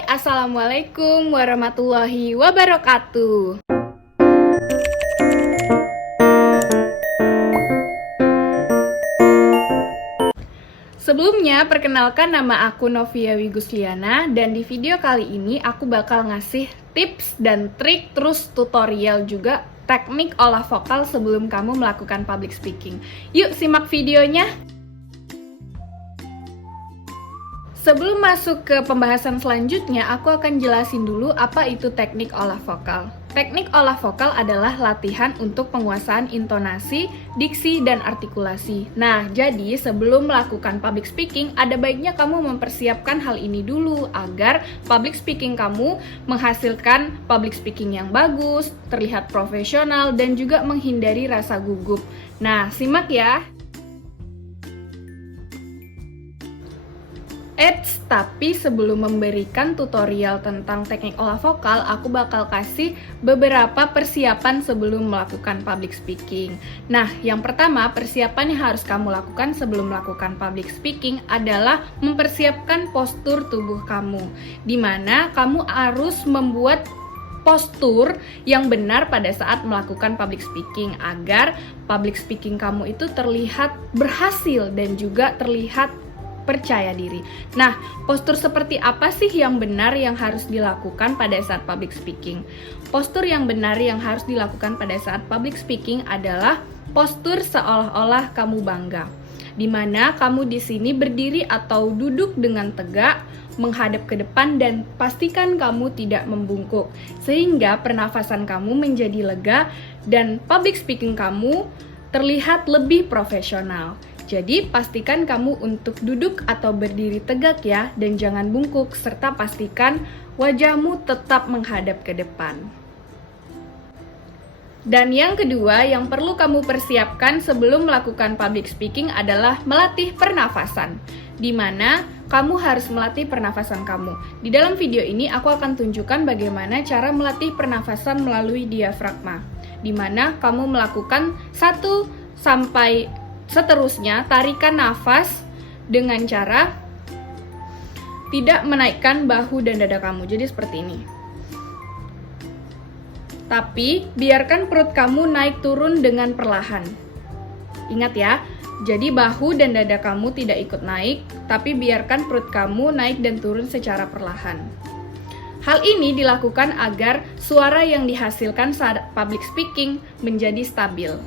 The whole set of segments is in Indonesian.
Hai, Assalamualaikum warahmatullahi wabarakatuh. Sebelumnya, perkenalkan nama aku Novia Wigusliana, dan di video kali ini aku bakal ngasih tips dan trik terus tutorial juga teknik olah vokal sebelum kamu melakukan public speaking. Yuk simak videonya. Sebelum masuk ke pembahasan selanjutnya, aku akan jelasin dulu apa itu teknik olah vokal. Teknik olah vokal adalah latihan untuk penguasaan intonasi, diksi, dan artikulasi. Nah, jadi sebelum melakukan public speaking, ada baiknya kamu mempersiapkan hal ini dulu agar public speaking kamu menghasilkan public speaking yang bagus, terlihat profesional, dan juga menghindari rasa gugup. Nah, simak ya. Tapi sebelum memberikan tutorial tentang teknik olah vokal, aku bakal kasih beberapa persiapan sebelum melakukan public speaking. Nah, yang pertama, persiapan yang harus kamu lakukan sebelum melakukan public speaking adalah mempersiapkan postur tubuh kamu, di mana kamu harus membuat postur yang benar pada saat melakukan public speaking agar public speaking kamu itu terlihat berhasil dan juga terlihat percaya diri. Nah, postur seperti apa sih yang benar yang harus dilakukan pada saat public speaking? Postur yang benar yang harus dilakukan pada saat public speaking adalah postur seolah-olah kamu bangga, di mana kamu di sini berdiri atau duduk dengan tegak, menghadap ke depan, dan pastikan kamu tidak membungkuk, sehingga pernafasan kamu menjadi lega dan public speaking kamu terlihat lebih profesional. Jadi, pastikan kamu untuk duduk atau berdiri tegak ya, dan jangan bungkuk, serta pastikan wajahmu tetap menghadap ke depan. Dan yang kedua, yang perlu kamu persiapkan sebelum melakukan public speaking adalah melatih pernafasan, di mana kamu harus melatih pernafasan kamu. Di dalam video ini, aku akan tunjukkan bagaimana cara melatih pernafasan melalui diafragma, di mana kamu melakukan 1 sampai seterusnya, tarikan nafas dengan cara tidak menaikkan bahu dan dada kamu. Jadi seperti ini. Tapi biarkan perut kamu naik turun dengan perlahan. Ingat ya, jadi bahu dan dada kamu tidak ikut naik, tapi biarkan perut kamu naik dan turun secara perlahan. Hal ini dilakukan agar suara yang dihasilkan saat public speaking menjadi stabil.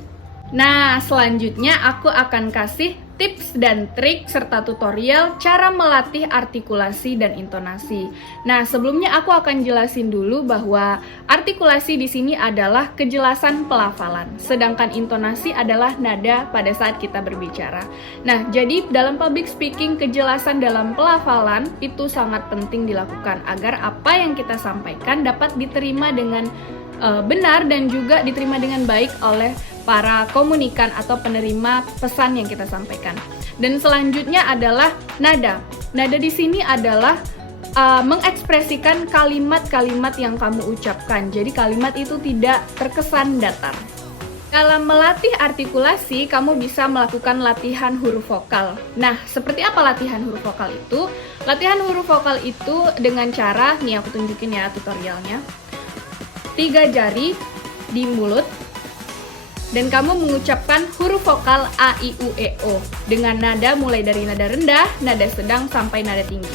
Nah, selanjutnya aku akan kasih tips dan trik serta tutorial cara melatih artikulasi dan intonasi. Nah, sebelumnya aku akan jelasin dulu bahwa artikulasi di sini adalah kejelasan pelafalan, sedangkan intonasi adalah nada pada saat kita berbicara. Nah, jadi dalam public speaking, kejelasan dalam pelafalan itu sangat penting dilakukan agar apa yang kita sampaikan dapat diterima dengan benar dan juga diterima dengan baik oleh para komunikan atau penerima pesan yang kita sampaikan. Dan selanjutnya adalah nada. Nada di sini adalah mengekspresikan kalimat-kalimat yang kamu ucapkan. Jadi kalimat itu tidak terkesan datar. Dalam melatih artikulasi, kamu bisa melakukan latihan huruf vokal. Nah, seperti apa latihan huruf vokal itu? Latihan huruf vokal itu dengan cara, nih aku tunjukin ya tutorialnya. 3 jari di mulut, dan kamu mengucapkan huruf vokal A, I, U, E, O dengan nada mulai dari nada rendah, nada sedang, sampai nada tinggi.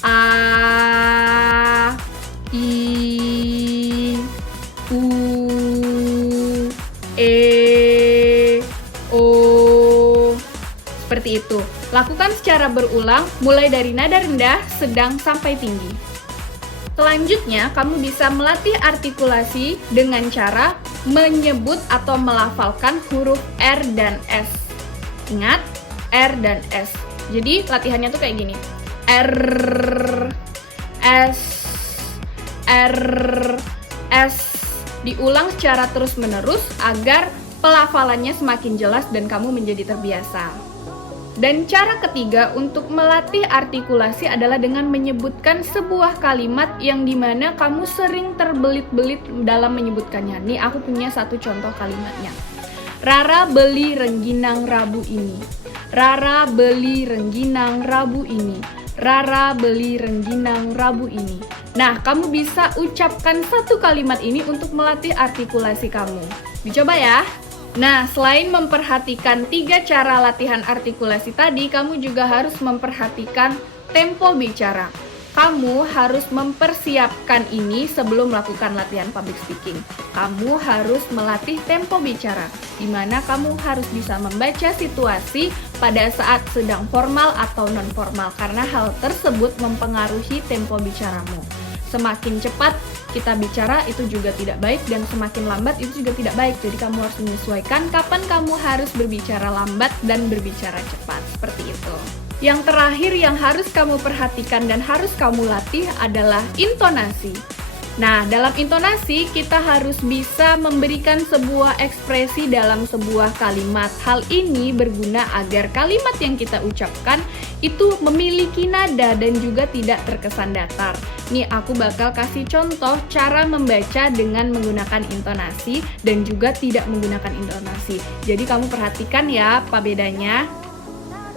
A, I, U, E, O. Seperti itu. Lakukan secara berulang mulai dari nada rendah, sedang, sampai tinggi. Selanjutnya, kamu bisa melatih artikulasi dengan cara menyebut atau melafalkan huruf R dan S. Ingat, R dan S. Jadi, latihannya tuh kayak gini. R, S, R, S. Diulang secara terus-menerus agar pelafalannya semakin jelas dan kamu menjadi terbiasa. Dan cara ketiga untuk melatih artikulasi adalah dengan menyebutkan sebuah kalimat yang dimana kamu sering terbelit-belit dalam menyebutkannya. Nih aku punya satu contoh kalimatnya. Rara beli rengginang Rabu ini. Rara beli rengginang Rabu ini. Rara beli rengginang Rabu ini. Nah, kamu bisa ucapkan satu kalimat ini untuk melatih artikulasi kamu. Dicoba ya. Nah, selain memperhatikan 3 cara latihan artikulasi tadi, kamu juga harus memperhatikan tempo bicara. Kamu harus mempersiapkan ini sebelum melakukan latihan public speaking. Kamu harus melatih tempo bicara, di mana kamu harus bisa membaca situasi pada saat sedang formal atau non-formal, karena hal tersebut mempengaruhi tempo bicaramu. Semakin cepat kita bicara itu juga tidak baik, dan semakin lambat itu juga tidak baik. Jadi kamu harus menyesuaikan kapan kamu harus berbicara lambat dan berbicara cepat, seperti itu. Yang terakhir yang harus kamu perhatikan dan harus kamu latih adalah intonasi. Nah, dalam intonasi kita harus bisa memberikan sebuah ekspresi dalam sebuah kalimat. Hal ini berguna agar kalimat yang kita ucapkan itu memiliki nada dan juga tidak terkesan datar. Nih, aku bakal kasih contoh cara membaca dengan menggunakan intonasi dan juga tidak menggunakan intonasi. Jadi kamu perhatikan ya apa bedanya.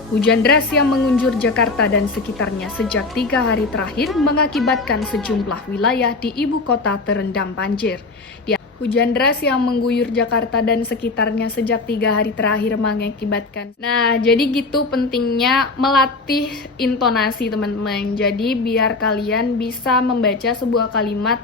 Hujan deras yang mengunjur Jakarta dan sekitarnya sejak 3 hari terakhir mengakibatkan sejumlah wilayah di ibu kota terendam banjir. Hujan deras yang mengguyur Jakarta dan sekitarnya sejak 3 hari terakhir mengakibatkan. Nah, jadi gitu pentingnya melatih intonasi teman-teman. Jadi biar kalian bisa membaca sebuah kalimat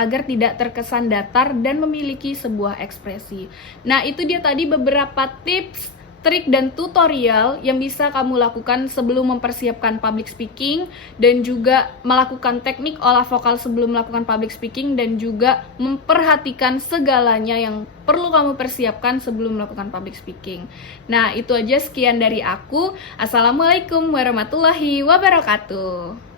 agar tidak terkesan datar dan memiliki sebuah ekspresi. Nah, itu dia tadi beberapa tips, trik dan tutorial yang bisa kamu lakukan sebelum mempersiapkan public speaking, dan juga melakukan teknik olah vokal sebelum melakukan public speaking, dan juga memperhatikan segalanya yang perlu kamu persiapkan sebelum melakukan public speaking. Nah, itu aja, sekian dari aku. Assalamualaikum warahmatullahi wabarakatuh.